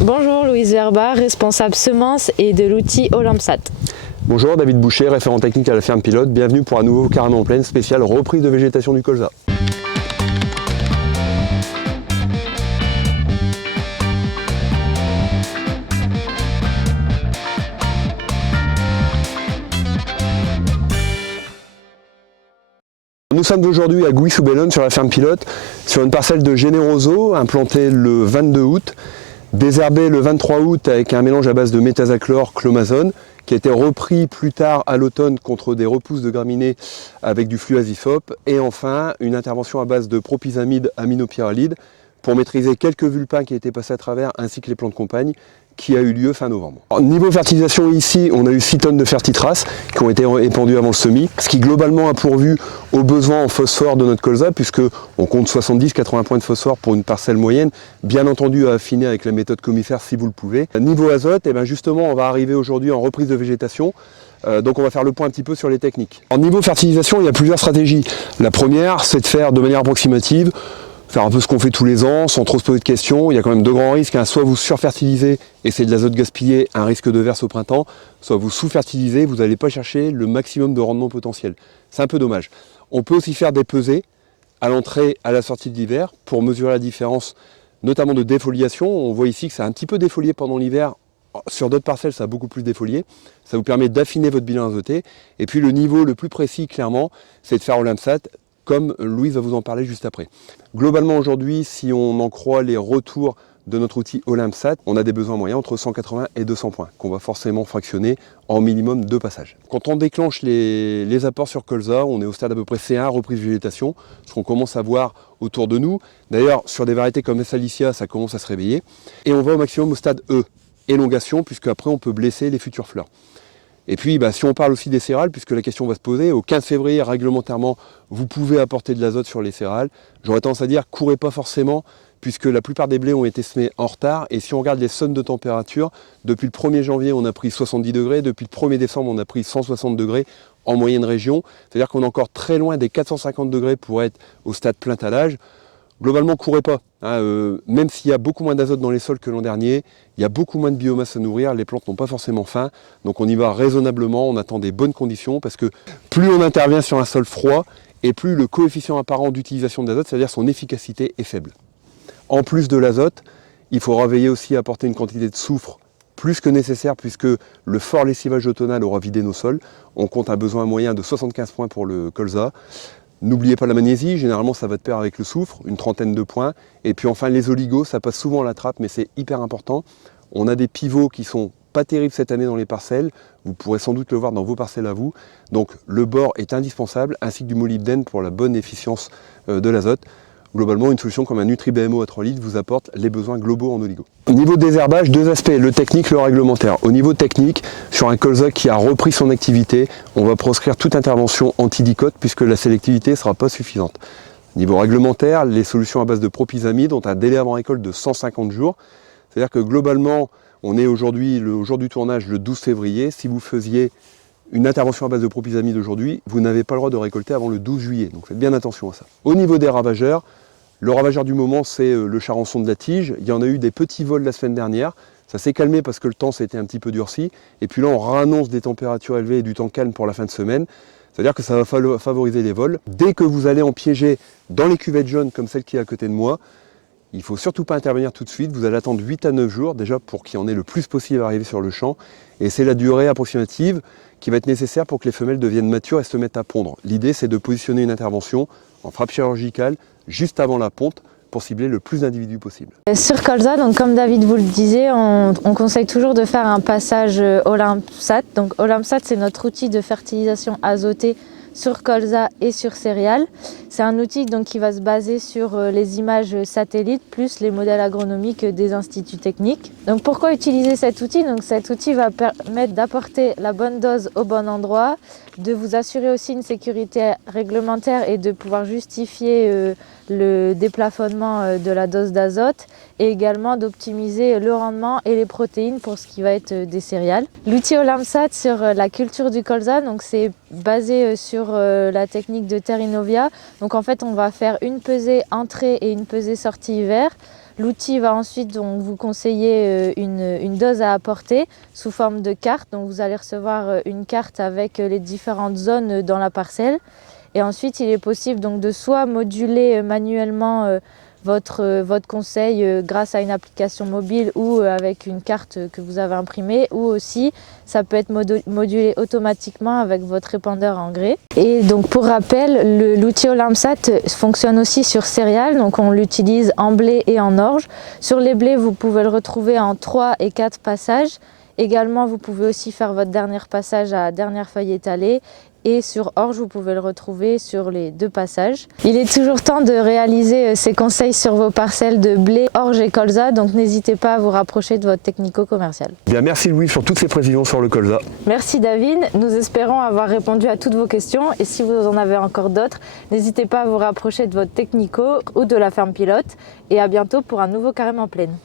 Bonjour, Louise Verba, responsable semences et de l'outil Olympsat. Bonjour, David Boucher, référent technique à la ferme pilote. Bienvenue pour un nouveau Carrément en Plaine spécial reprise de végétation du colza. Nous sommes aujourd'hui à Gouy-sous-Bellone sur la ferme pilote, sur une parcelle de Généroso implantée le 22 août, désherbée le 23 août avec un mélange à base de méthazachlore, clomazone, qui a été repris plus tard à l'automne contre des repousses de graminées avec du fluazifop, et enfin une intervention à base de propyzamide aminopyralide pour maîtriser quelques vulpins qui étaient passés à travers ainsi que les plantes compagnes, qui a eu lieu fin novembre. Alors, niveau fertilisation ici, on a eu 6 tonnes de Fertitras qui ont été épandues avant le semis, ce qui globalement a pourvu aux besoins en phosphore de notre colza, puisque on compte 70-80 points de phosphore pour une parcelle moyenne, bien entendu à affiner avec la méthode comifère si vous le pouvez. Niveau azote, justement on va arriver aujourd'hui en reprise de végétation. Donc on va faire le point un petit peu sur les techniques. En niveau fertilisation, il y a plusieurs stratégies. La première, c'est de faire de manière approximative, faire un peu ce qu'on fait tous les ans, sans trop se poser de questions. Il y a quand même deux grands risques, soit vous surfertilisez et c'est de l'azote gaspillé, un risque de verse au printemps, soit vous sous-fertilisez, vous n'allez pas chercher le maximum de rendement potentiel. C'est un peu dommage. On peut aussi faire des pesées à l'entrée, à la sortie de l'hiver, pour mesurer la différence, notamment de défoliation. On voit ici que ça a un petit peu défolié pendant l'hiver. Sur d'autres parcelles, ça a beaucoup plus défolié. Ça vous permet d'affiner votre bilan azoté. Et puis le niveau le plus précis, clairement, c'est de faire Olympsat, comme Louise va vous en parler juste après. Globalement aujourd'hui, si on en croit les retours de notre outil Olympsat, on a des besoins moyens entre 180 et 200 points, qu'on va forcément fractionner en minimum 2 passages. Quand on déclenche les apports sur colza, on est au stade à peu près C1, reprise végétation, ce qu'on commence à voir autour de nous. D'ailleurs, sur des variétés comme Salicia, ça commence à se réveiller. Et on va au maximum au stade E, élongation, puisque après on peut blesser les futures fleurs. Et puis, si on parle aussi des céréales, puisque la question va se poser, au 15 février, réglementairement, vous pouvez apporter de l'azote sur les céréales. J'aurais tendance à dire, courez pas forcément, puisque la plupart des blés ont été semés en retard. Et si on regarde les zones de température, depuis le 1er janvier, on a pris 70 degrés, depuis le 1er décembre, on a pris 160 degrés en moyenne région. C'est-à-dire qu'on est encore très loin des 450 degrés pour être au stade plein talage. Globalement, courez pas. Même s'il y a beaucoup moins d'azote dans les sols que l'an dernier, il y a beaucoup moins de biomasse à nourrir, les plantes n'ont pas forcément faim, donc on y va raisonnablement, on attend des bonnes conditions, parce que plus on intervient sur un sol froid, et plus le coefficient apparent d'utilisation de l'azote, c'est-à-dire son efficacité, est faible. En plus de l'azote, il faudra veiller aussi à apporter une quantité de soufre plus que nécessaire, puisque le fort lessivage automnal aura vidé nos sols. On compte un besoin moyen de 75 points pour le colza. N'oubliez pas la magnésie, généralement ça va de pair avec le soufre, une trentaine de points. Et puis enfin les oligos, ça passe souvent à la trappe, mais c'est hyper important. On a des pivots qui sont pas terribles cette année dans les parcelles, vous pourrez sans doute le voir dans vos parcelles à vous. Donc le bore est indispensable, ainsi que du molybdène pour la bonne efficience de l'azote. Globalement, une solution comme un Nutri-BMO à 3 litres vous apporte les besoins globaux en oligo. Au niveau désherbage, deux aspects, le technique, le réglementaire. Au niveau technique, sur un colza qui a repris son activité, on va proscrire toute intervention antidicote puisque la sélectivité ne sera pas suffisante. Niveau réglementaire, les solutions à base de propyzamide ont un délai avant récolte de 150 jours. C'est-à-dire que globalement, on est aujourd'hui, le jour du tournage, le 12 février. Si vous faisiez une intervention à base de propyzamide aujourd'hui, vous n'avez pas le droit de récolter avant le 12 juillet. Donc faites bien attention à ça. Au niveau des ravageurs, le ravageur du moment, c'est le charançon de la tige. Il y en a eu des petits vols la semaine dernière. Ça s'est calmé parce que le temps s'était un petit peu durci. Et puis là, on réannonce des températures élevées et du temps calme pour la fin de semaine. C'est-à-dire que ça va favoriser les vols. Dès que vous allez en piéger dans les cuvettes jaunes comme celle qui est à côté de moi, il ne faut surtout pas intervenir tout de suite. Vous allez attendre 8 à 9 jours déjà pour qu'il y en ait le plus possible à arriver sur le champ. Et c'est la durée approximative qui va être nécessaire pour que les femelles deviennent matures et se mettent à pondre. L'idée, c'est de positionner une intervention en frappe chirurgicale juste avant la ponte pour cibler le plus d'individus possible. Sur colza, donc comme David vous le disait, on conseille toujours de faire un passage Olympsat. Donc Olympsat, c'est notre outil de fertilisation azotée sur colza et sur céréales. C'est un outil donc, qui va se baser sur les images satellites plus les modèles agronomiques des instituts techniques. Donc pourquoi utiliser cet outil? Donc cet outil va permettre d'apporter la bonne dose au bon endroit, de vous assurer aussi une sécurité réglementaire et de pouvoir justifier le déplafonnement de la dose d'azote et également d'optimiser le rendement et les protéines pour ce qui va être des céréales. L'outil Olympsat sur la culture du colza, donc c'est basé sur la technique de Terra Innovia. Donc en fait on va faire une pesée entrée et une pesée sortie hiver. L'outil va ensuite donc, vous conseiller une dose à apporter sous forme de carte. Donc vous allez recevoir une carte avec les différentes zones dans la parcelle. Et ensuite, il est possible donc, de soit moduler manuellement votre conseil grâce à une application mobile ou avec une carte que vous avez imprimée, ou aussi ça peut être modulé automatiquement avec votre répandeur à engrais. Et donc pour rappel, l'outil Olympsat fonctionne aussi sur céréales, donc on l'utilise en blé et en orge. Sur les blés, vous pouvez le retrouver en 3 et 4 passages. Également, vous pouvez aussi faire votre dernier passage à dernière feuille étalée. Et sur orge, vous pouvez le retrouver sur les 2 passages. Il est toujours temps de réaliser ces conseils sur vos parcelles de blé, orge et colza, donc n'hésitez pas à vous rapprocher de votre technico-commercial. Bien, merci Louis pour toutes ces précisions sur le colza. Merci David, nous espérons avoir répondu à toutes vos questions et si vous en avez encore d'autres, n'hésitez pas à vous rapprocher de votre technico ou de la ferme pilote et à bientôt pour un nouveau Carême en plaine.